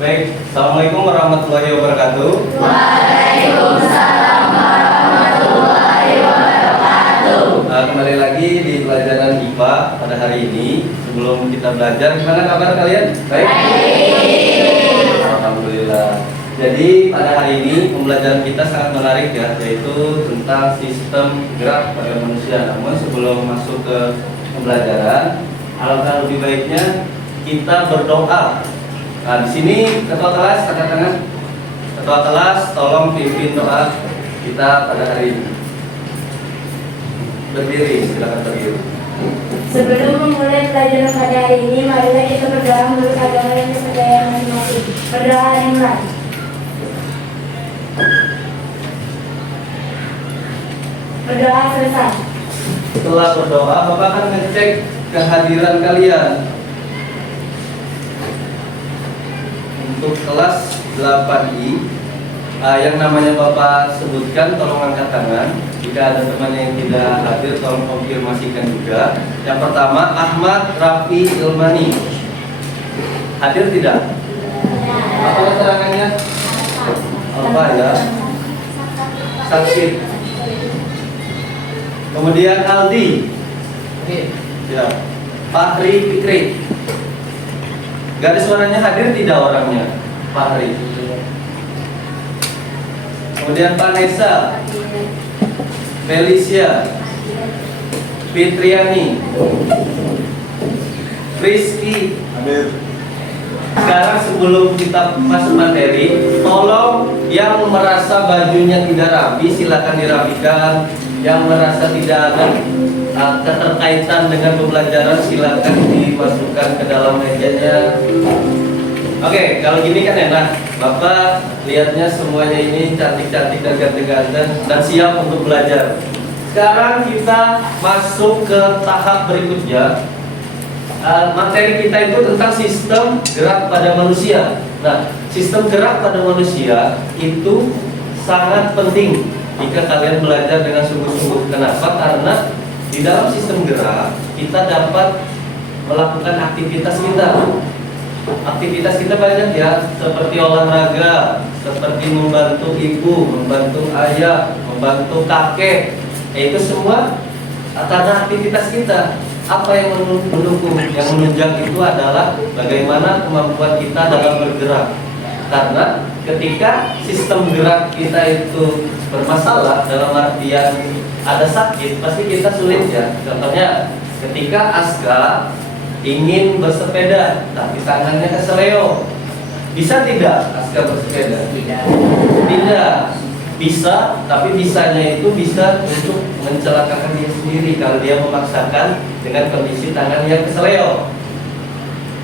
Baik, Assalamualaikum warahmatullahi wabarakatuh. Waalaikumsalam warahmatullahi wabarakatuh. Kembali lagi di pelajaran IPA pada hari ini. Sebelum kita belajar, gimana kabar kalian? Baik? Alhamdulillah. Jadi pada hari ini pembelajaran kita sangat menarik ya, yaitu tentang sistem gerak pada manusia. Namun sebelum masuk ke pembelajaran, alangkah lebih baiknya kita berdoa. Nah, di sini ketua kelas angkat tangan. Ketua kelas, tolong pimpin doa kita pada hari ini. Berdiri, silakan berdiri. Sebelum memulai pelajaran pada hari ini, marilah kita berdoa menurut agama yang dipercaya masing-masing. Berdoa dimulai. Berdoa selesai. Setelah berdoa, Bapak akan ngecek kehadiran kalian. Untuk kelas 8I, yang namanya Bapak sebutkan, tolong angkat tangan. Jika ada teman yang tidak hadir, tolong konfirmasikan juga. Yang pertama, Ahmad Rafi Ilmani. Hadir tidak? Apa keterangannya? Apa ya? Sakit. Kemudian Aldi. Ya. Fahri Fikri. Garis warnanya hadir tidak orangnya? Fahri. Kemudian Vanessa, Felicia, Fitriani, Rizky. Hadir. Sekarang sebelum kita masuk materi, tolong yang merasa bajunya tidak rapi silakan dirapikan. Yang merasa tidak ada keterkaitan dengan pembelajaran silakan dimasukkan ke dalam mejanya. Oke, kalau gini kan enak. Bapak lihatnya semuanya ini cantik-cantik dan ganteng-ganteng dan siap untuk belajar. Sekarang kita masuk ke tahap berikutnya. Materi kita itu tentang sistem gerak pada manusia. Nah, sistem gerak pada manusia itu sangat penting jika kalian belajar dengan sungguh-sungguh. Kenapa? Karena di dalam sistem gerak kita dapat melakukan aktivitas kita. Aktivitas kita banyak ya, seperti olahraga, seperti membantu ibu, membantu ayah, membantu kakek. Itu semua karena aktivitas kita. Apa yang mendukung, yang menunjang itu adalah bagaimana kemampuan kita dalam bergerak. Karena ketika sistem gerak kita itu bermasalah, dalam artian ada sakit, pasti kita sulit ya. Contohnya ketika Aska ingin bersepeda tapi tangannya keseleo, bisa tidak Aska bersepeda? Tidak. Bisa, tapi bisanya itu bisa untuk mencelakakan diri sendiri kalau dia memaksakan dengan kondisi tangan yang keseleo.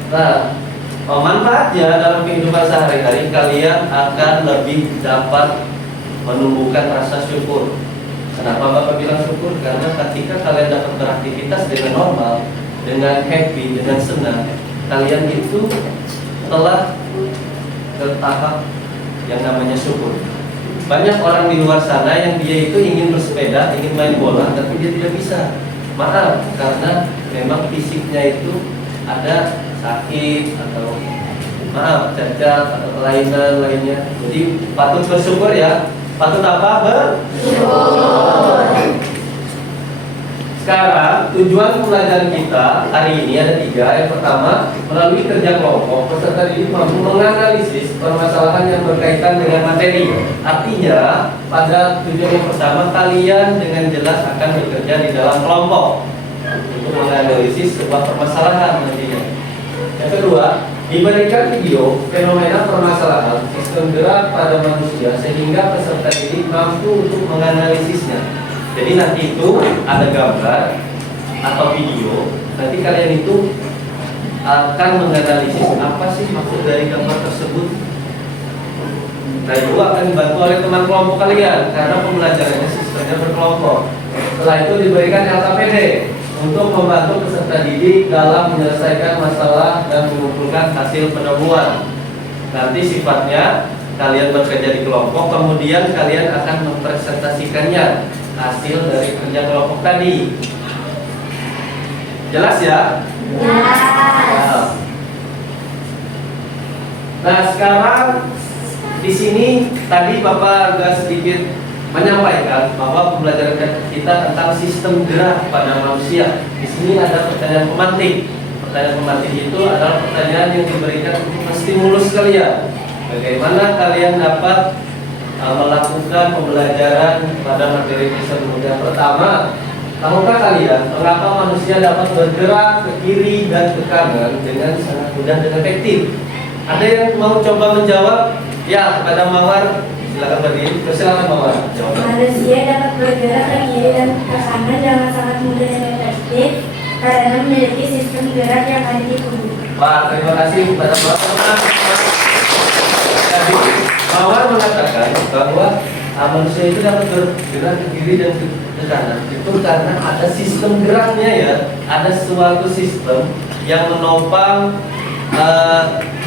Nah, manfaatnya dalam kehidupan sehari-hari, kalian akan lebih dapat menumbuhkan rasa syukur. Kenapa Bapak bilang syukur? Karena ketika kalian dapat beraktivitas dengan normal, dengan happy, dengan senang, kalian itu telah ke tahap yang namanya syukur. Banyak orang di luar sana yang dia itu ingin bersepeda, ingin main bola, tapi dia tidak bisa. Maaf, karena memang fisiknya itu ada sakit atau maaf cacat atau kelainan lainnya. Jadi patut bersyukur ya. Patut apa? Bersyukur. Sekarang tujuan pembelajaran kita hari ini ada 3. Yang pertama, melalui kerja kelompok peserta didik mampu menganalisis permasalahan yang berkaitan dengan materi. Artinya pada tujuan yang pertama, kalian dengan jelas akan bekerja di dalam kelompok untuk menganalisis sebuah permasalahan nantinya. Yang kedua, diberikan video fenomena permasalahan sistem gerak pada manusia sehingga peserta didik mampu untuk menganalisisnya. Jadi nanti itu ada gambar atau video, nanti kalian itu akan menganalisis apa sih maksud dari gambar tersebut. Nah, itu akan dibantu oleh teman kelompok kalian karena pembelajarannya sistemnya berkelompok. Setelah itu diberikan LKPD untuk membantu peserta didik dalam menyelesaikan masalah dan mengumpulkan hasil penemuan. Nanti sifatnya kalian bekerja di kelompok, kemudian kalian akan mempresentasikannya hasil dari kerja kelompok tadi. Jelas ya? Jelas. Nah, sekarang di sini tadi Bapak agak sedikit menyampaikan bahwa pembelajaran kita tentang sistem gerak pada manusia. Di sini ada pertanyaan pemantik. Pertanyaan pemantik itu adalah pertanyaan yang diberikan untuk menstimulus kalian. Bagaimana kalian dapat melakukan pembelajaran pada materi sistem gerak. Pertama, tahukah kalian mengapa manusia dapat bergerak ke kiri dan ke kanan dengan sangat mudah dan efektif? Ada yang mau coba menjawab? Ya, kepada Mawar, silakan berdiri. Silakan Mawar. Jawab. Manusia dapat bergerak ke kiri dan ke kanan dengan sangat mudah dan efektif karena memiliki sistem gerak yang ada di tubuh. Pak, terima kasih kepada Mawar. Jadi, Mawar mengatakan bahwa manusia itu dapat bergerak ke kiri dan ke kanan. Itu karena ada sistem geraknya ya, ada suatu sistem yang menopang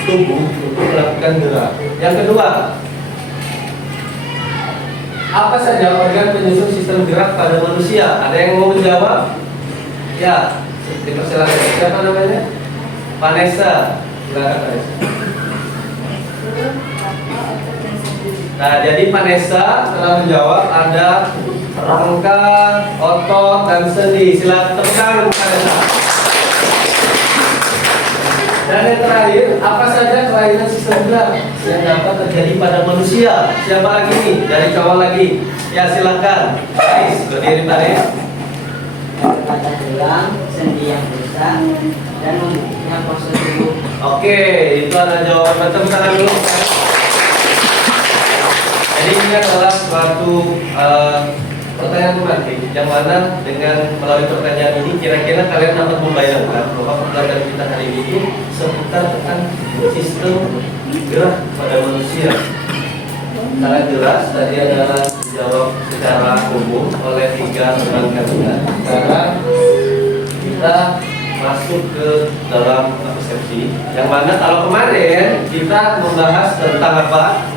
tubuh untuk melakukan gerak. Yang kedua, apa saja organ penyusun sistem gerak pada manusia? Ada yang mau menjawab? Ya, dipersilakan. Siapa namanya? Vanessa. Silakan Vanessa. Nah, jadi Vanessa telah menjawab ada rangka, otot, dan sendi. Silakan tepuk tangan Vanessa. Dan yang terakhir, apa saja kelainan sistem gerak yang dapat terjadi pada manusia? Siapa lagi nih? Dari cowok lagi. Ya, silakan. Baris, berdiri Baris. Kecepatan tulang, sendi yang rusak, dan membutuhkan proses tubuh. Oke, itu ada jawaban. Tepuk tangan dulu. Jadi ini adalah suatu pertanyaan pemantik yang mana dengan melalui pertanyaan ini kira-kira kalian dapat membayangkan bahwa pembelajaran kita hari ini itu seputar tentang sistem gerak pada manusia. Sangat jelas tadi adalah dijawab secara umum oleh 3 orang kandidat. Sekarang kita masuk ke dalam persepsi yang mana kalau kemarin kita membahas tentang apa?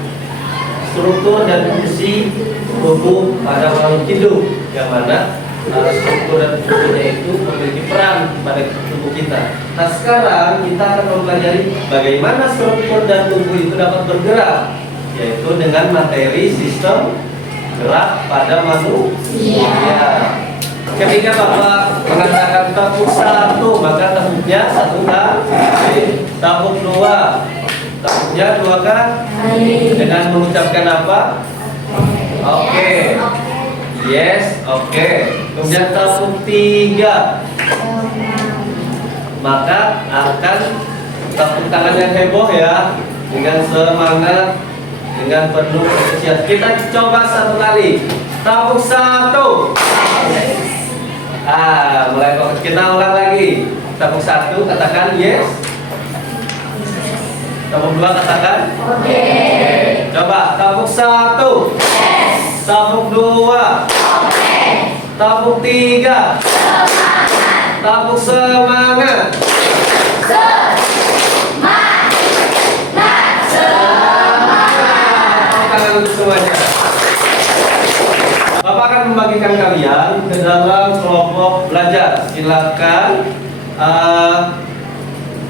Struktur dan fungsi tubuh pada makhluk hidup, yang mana struktur dan fungsinya itu memiliki peran pada tubuh kita. Nah, sekarang kita akan mempelajari bagaimana struktur dan tubuh itu dapat bergerak, yaitu dengan materi sistem gerak pada manusia. Ketika Bapak mengatakan tepuk 1, maka tepuknya 1 kali. Tepuk 2, tepuknya 2 kali. Dengan mengucapkan apa? Oke. Yes, oke. Kemudian tepuk 3, maka akan tepuk tangan yang heboh ya, dengan semangat, dengan penuh antusias. Kita coba 1 kali. Tepuk 1. Mulai fokus. Kita ulang lagi. Tepuk 1, katakan yes. Tepuk 2, katakan oke. Coba tepuk 1. Yes. Tepuk 2. Oke. Tepuk 3. Semangat. Tepuk semangat. Tangan untuk semuanya. Bapak akan membagikan kalian ke dalam kelompok belajar. Silakan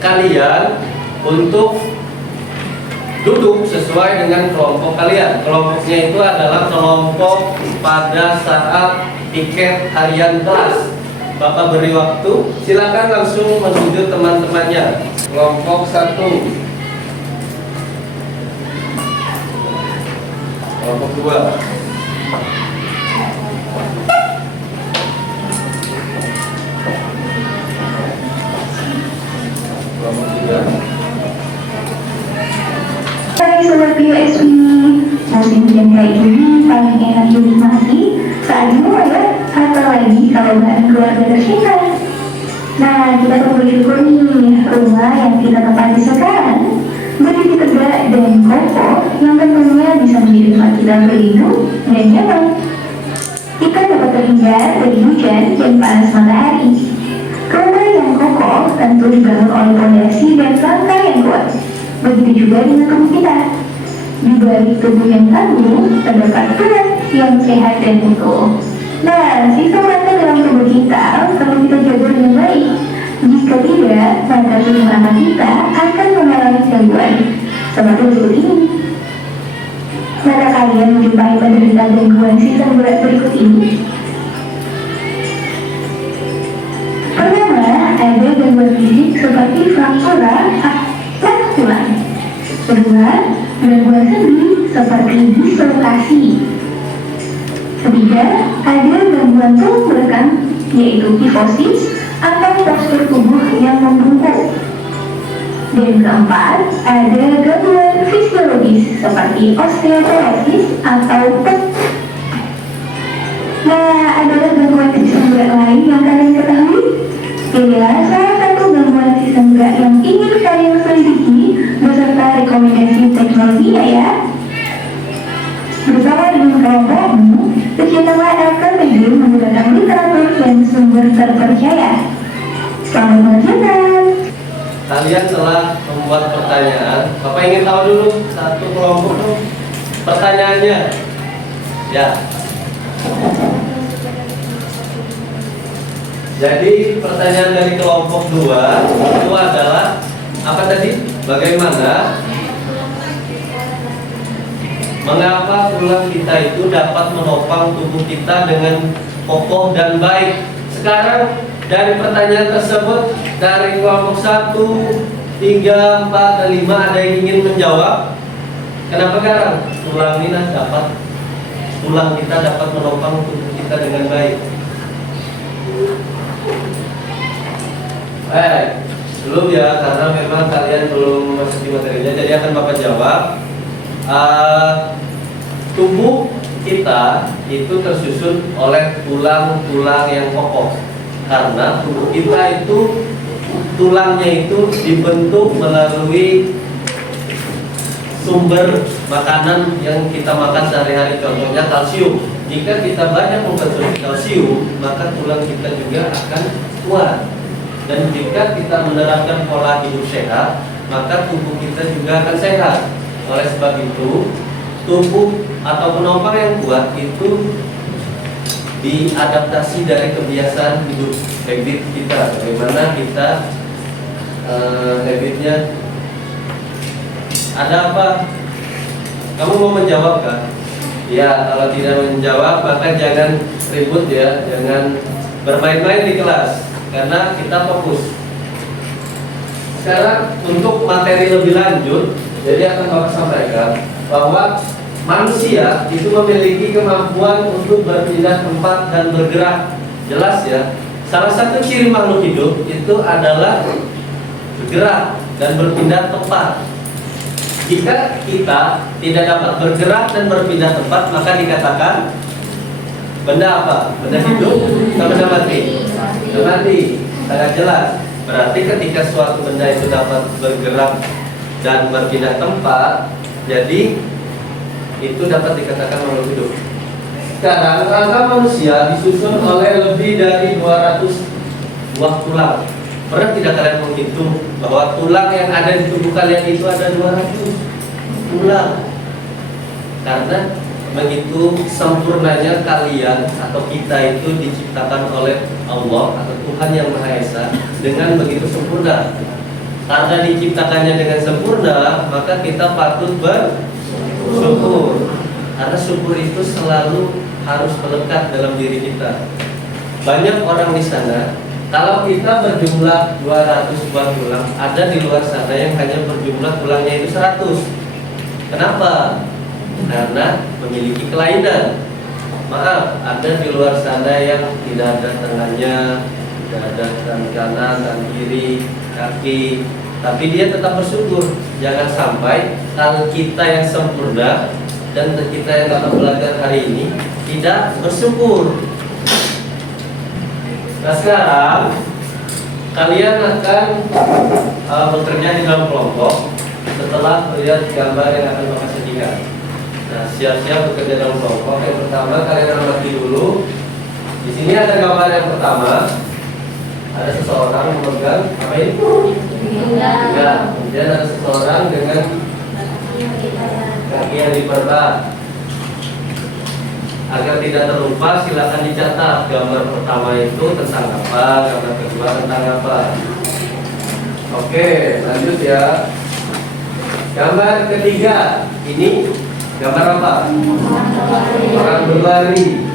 kalian untuk duduk sesuai dengan kelompok kalian. Kelompoknya itu adalah kelompok pada saat piket harian kelas. Bapak beri waktu, silakan langsung menuju teman-temannya. Kelompok 1, kelompok 2, kelompok 3. Hai Sobat PUSP, musim hujan kayak gini paling enak dinikmati saat di rumah ya, atau lagi kalau bareng keluarga tercinta. Nah, kita perlu bersyukur nih, rumah yang kita tempati sekarang begitu tegak dan kokoh yang tentunya bisa menjadi tempat kita berlindung dan nyaman. Kita dapat terhindar dari hujan dan panas matahari. Rumah yang kokoh tentu dibangun oleh fondasi dan rangka yang kuat. Begitu juga dengan tubuh kita. Di balik tubuh yang tangguh terdapat tulang yang sehat dan utuh. Nah, sistem rangka dalam tubuh kita perlu kita jaga dengan baik. Jika tidak, maka tubuh anak kita akan mengalami gangguan seperti berikut ini. kalian menjumpai penderita gangguan sistem gerak berikut ini? Pertama, ada gangguan fisik seperti fraktura atau tulang. Kedua, gangguan sendi seperti dislokasi. Ketiga, ada gangguan tulang belakang yaitu kifosis atau postur tubuh yang membungkuk. Dan keempat, ada gangguan fisiologis seperti osteoporosis atau Nah, adakah gangguan sistem gerak lain yang kalian ketahui? Inilah salah satu gangguan sistem gerak yang ingin kalian selidiki beserta rekomendasi teknologinya ya. Bersama dengan kelompokmu, kecintaan akan review menggunakan literatur dan sumber terpercaya. Selamat mengerjakan. Kalian telah membuat pertanyaan. Bapak ingin tahu dulu satu kelompok dulu pertanyaannya. Ya. Jadi pertanyaan dari kelompok 2 itu adalah apa tadi? Bagaimana mengapa tulang kita itu dapat menopang tubuh kita dengan kokoh dan baik? Sekarang dari pertanyaan tersebut dari kelompok 1, 3, 4, dan 5 ada yang ingin menjawab. Kenapa sekarang tulang kita dapat menopang tubuh kita dengan baik? Belum ya, karena memang kalian belum masuk di materinya, jadi akan Bapak jawab. Tubuh kita itu tersusun oleh tulang-tulang yang kokoh, karena tubuh kita itu tulangnya itu dibentuk melalui sumber makanan yang kita makan sehari-hari, contohnya kalsium. Jika kita banyak mengkonsumsi kalsium, maka tulang kita juga akan kuat. Dan jika kita menerapkan pola hidup sehat, maka tubuh kita juga akan sehat. Oleh sebab itu, tubuh atau penopang yang kuat itu diadaptasi dari kebiasaan hidup, habit kita. Bagaimana kita habitnya. Ada apa? Kamu mau menjawab kan? Ya, kalau tidak menjawab maka jangan ribut ya, jangan bermain-main di kelas, karena kita fokus. Sekarang untuk materi lebih lanjut, jadi akan Bapak sampaikan bahwa manusia itu memiliki kemampuan untuk berpindah tempat dan bergerak. Jelas ya. Salah satu ciri makhluk hidup itu adalah bergerak dan berpindah tempat. Jika kita tidak dapat bergerak dan berpindah tempat, maka dikatakan benda apa? Benda hidup sama-sama mati. Mati. Sangat jelas. Berarti ketika suatu benda itu dapat bergerak dan berpindah tempat, jadi itu dapat dikatakan makhluk hidup. Sekarang kerangka manusia disusun oleh lebih dari 200 buah tulang. Pernah tidak kalian menghitung bahwa tulang yang ada di tubuh kalian itu ada 200 tulang? Karena begitu sempurnanya kalian atau kita itu diciptakan oleh Allah atau Tuhan yang Maha Esa dengan begitu sempurna. Karena diciptakannya dengan sempurna, maka kita patut bersyukur. Karena syukur itu selalu harus melekat dalam diri kita. Banyak orang di sana, kalau kita berjumlah 200 buah tulang, ada di luar sana yang hanya berjumlah tulangnya itu 100. Kenapa? Karena memiliki kelainan. Maaf, ada di luar sana yang tidak ada tangannya, tidak ada tangan kanan, tangan kiri, kaki, tapi dia tetap bersyukur. Jangan sampai kalau kita yang sempurna dan kita yang akan belajar hari ini tidak bersyukur. Nah sekarang kalian akan bekerja di dalam kelompok setelah melihat gambar yang akan Bapak sajikan. Nah siap-siap bekerja dalam kelompok. Yang pertama kalian amati dulu. Di sini ada gambar yang pertama. Ada seseorang memegang apa ini? Ya, kemudian ada seseorang dengan kaki yang diperban. Agar tidak terlupa, silakan dicatat gambar pertama itu tentang apa, gambar kedua tentang apa. Oke, lanjut ya. Gambar ketiga ini Gambar apa? Orang berlari.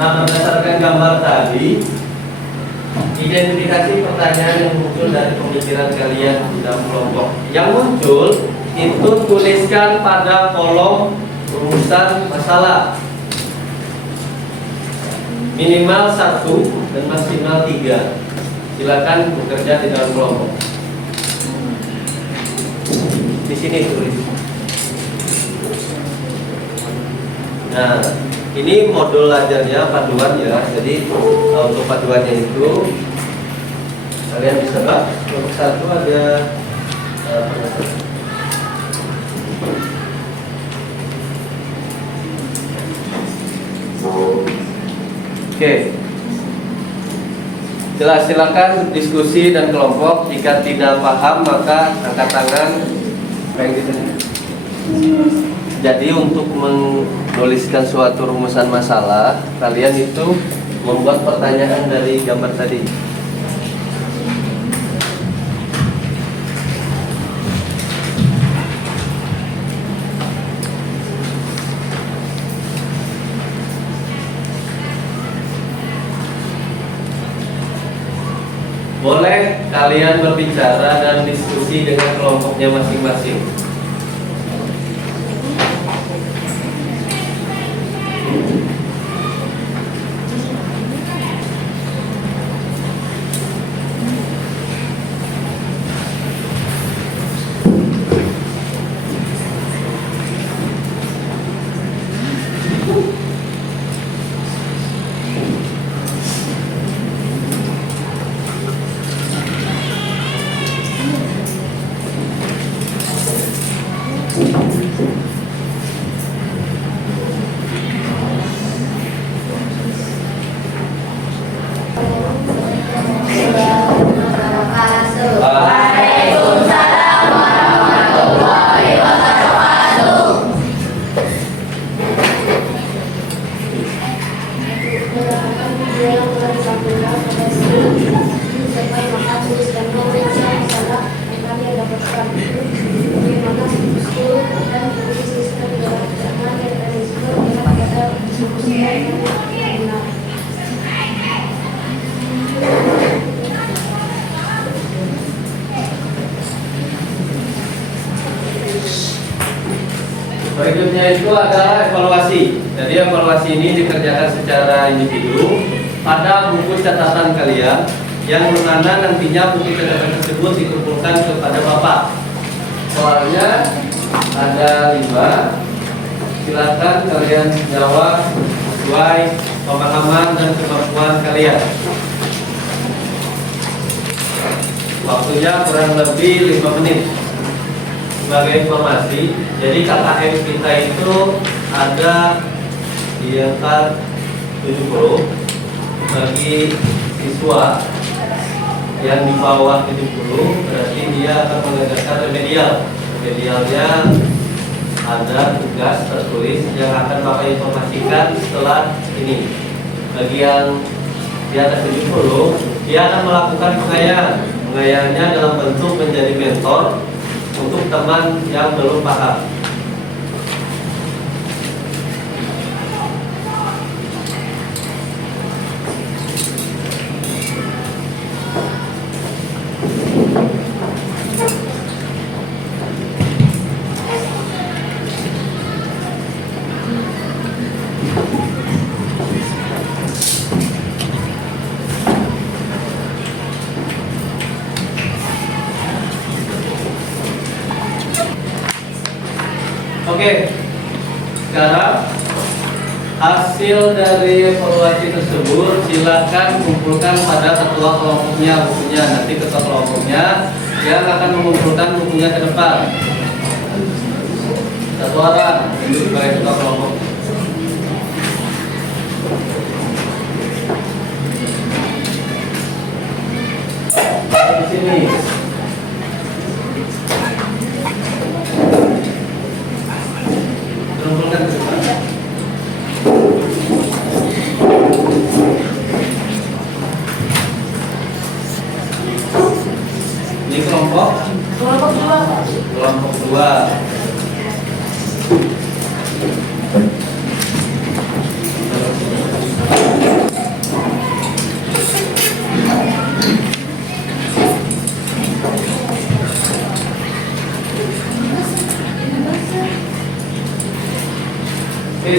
Nah, berdasarkan gambar tadi, identifikasi pertanyaan yang muncul dari pemikiran kalian di dalam kelompok. Yang muncul itu tuliskan pada kolom rumusan masalah. Minimal 1 dan maksimal 3. Silakan bekerja di dalam kelompok. Di sini tulis. Nah, ini modul ajarnya, panduan ya. Jadi untuk panduannya itu kalian bisa bak. Untuk 1 ada Oke. Jelas, silakan diskusi dan kelompok. Jika tidak paham maka angkat tangan. Baik gitu. Jadi untuk menuliskan suatu rumusan masalah, kalian itu membuat pertanyaan dari gambar tadi. Boleh kalian berbicara dan diskusi dengan kelompoknya masing-masing. Berikutnya itu adalah evaluasi. Jadi evaluasi ini dikerjakan secara individu pada buku catatan kalian, yang mana nantinya buku catatan tersebut dikumpulkan kepada Bapak. Soalnya ada 5. Silakan kalian jawab sesuai pemahaman dan kemampuan kalian. Waktunya kurang lebih 5 menit. Sebagai informasi, jadi KKM kita itu ada di angka 70 bagi siswa yang di bawah 70, berarti dia akan mengerjakan remedial. Remedialnya ada tugas tertulis yang akan Bapak informasikan setelah ini. Bagi yang di atas 70, dia akan melakukan pengayaan. Pengayaannya dalam bentuk menjadi mentor untuk teman yang belum paham. Oke, sekarang hasil dari evaluasi tersebut silakan kumpulkan pada ketua kelompoknya bukunya. Nanti ketua kelompoknya yang akan mengumpulkan bukunya ke depan. Satu orang itu sebagai ketua kelompok. Di sini. Kumpulkan ke depan. Ini kelompok 2. Oke,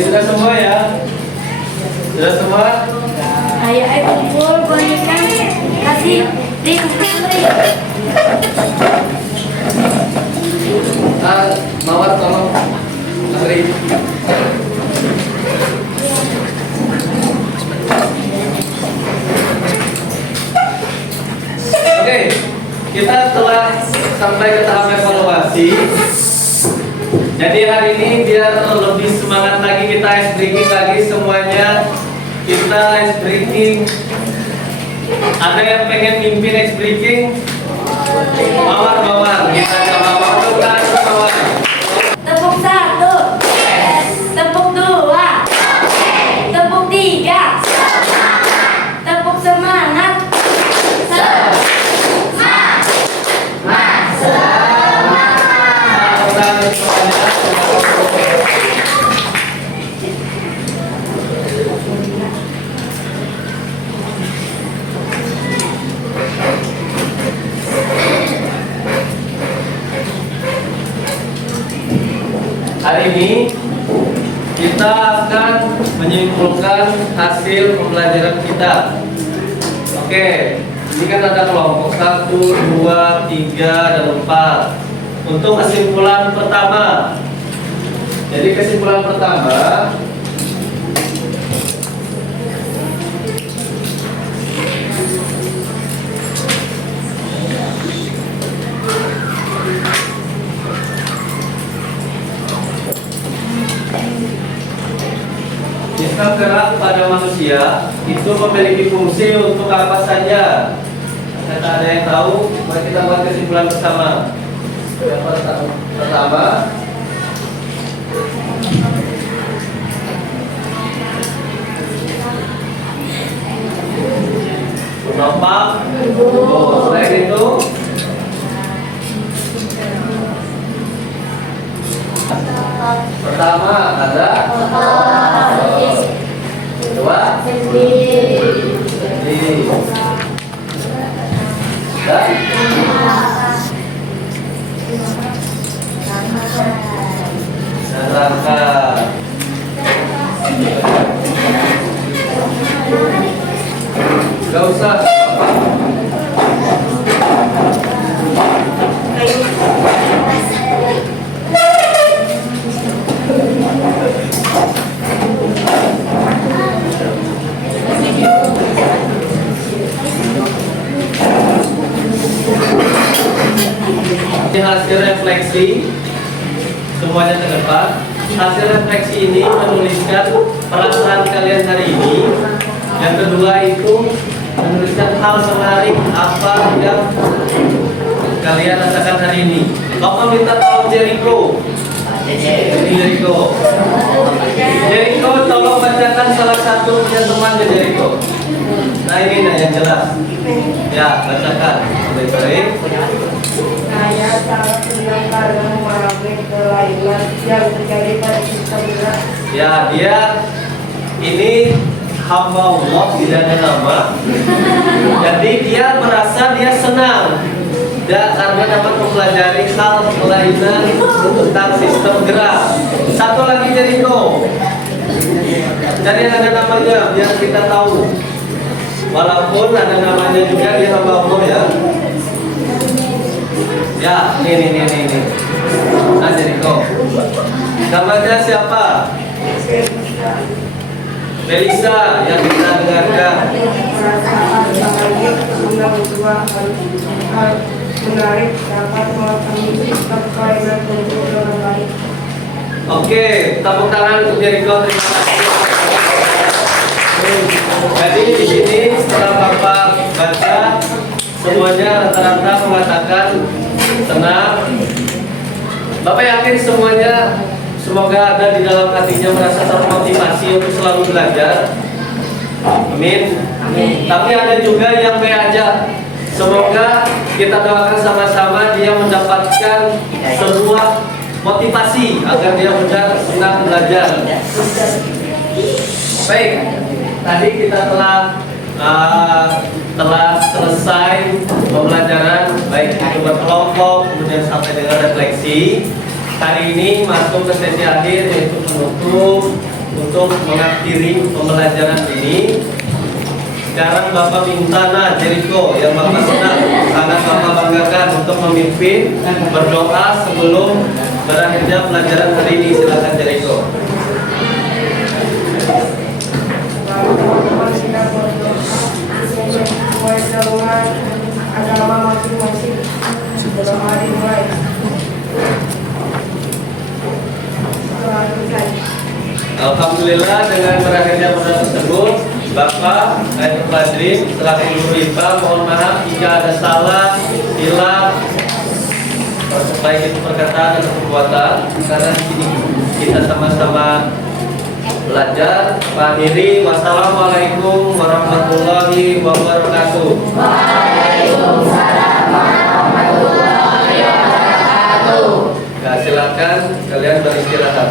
sudah semua ya? Sudah semua? Ayo kumpul boneka. Kasih. Ri, kumpul Ri. Mawar tolong Andri. Oke, kita telah sampai ke tahap evaluasi. Jadi hari ini biar lebih semangat lagi kita ice breaking lagi semuanya. Kita ice breaking. Ada yang pengen mimpin ice breaking? Mawar. Kita coba mawar. Tepuk 1. Tepuk 2. Tepuk 3. Tepuk semangat. Hari ini kita akan menyimpulkan hasil pembelajaran kita. Oke, ini kan ada kelompok 1, 2, 3, dan 4. Untuk kesimpulan pertama. Jadi kesimpulan pertama, sistem gerak pada manusia itu memiliki fungsi untuk apa saja? Kita ada yang tahu? Mari kita buat kesimpulan bersama. Yang pertama, menopang tubuh. Selain itu, pertama ada kedua sendi dan rangka. Gak usah. Ini hasil refleksi semuanya ke depan. Hasil refleksi ini menuliskan perasaan kalian hari ini. Yang kedua itu menuliskan hal menarik apa yang kalian rasakan hari ini. Bapak minta tolong Jericho. Jericho tolong bacakan salah satu punya temannya Jericho. Nah ini yang jelas. Ya, bacakan. Baik-baik. Saya sangat senang karena memahami kelainan yang terjadi pada sistem gerak. Ya, dia ini hamba Allah, tidak ada nama. Jadi dia merasa dia senang karena dapat mempelajari hal kelainan tentang sistem gerak. Satu lagi Jericho. Jadi ada namanya biar kita tahu. Walaupun ada namanya juga dia hamba Allah ya. Ya, ini. Nah Jericho. Namanya siapa? Melisa yang kita dengarkan. Perasaan bahagia undang dua hal menarik dapat memahami sistem kelainan tubuh dengan baik. Oke, tepuk tangan untuk Jericho. Terima kasih. Jadi di sini setelah Bapak baca semuanya rata-rata mengatakan senang. Bapak yakin semuanya semoga ada di dalam hatinya merasa termotivasi untuk selalu belajar. Amin. Tapi ada juga yang B aja. Semoga kita doakan sama-sama dia mendapatkan sebuah motivasi agar dia benar senang belajar. Baik, tadi kita telah selesai pembelajaran baik itu berkelompok kemudian sampai dengan refleksi. Hari ini masuk ke sesi akhir yaitu penutup untuk mengakhiri pembelajaran ini. Sekarang Bapak minta Jericho yang Bapak senang, sangat Bapak banggakan untuk memimpin berdoa sebelum berakhirnya pelajaran hari ini. Silakan Jericho. Teman-teman sedang berdoa sesuai dengan agama masing-masing. Sebelum hari mulai. Alhamdulillah dengan berakhirnya program tersebut, Bapak Aidil Badrin selaku guru IPA mohon maaf jika ada salah, hilaf, baik itu perkataan atau perbuatan, karena di sini kita sama-sama belajar. Pak Akhiri, wassalamualaikum warahmatullahi wabarakatuh. Waalaikumsalam warahmatullahi wabarakatuh. Nah, silakan kalian beristirahat.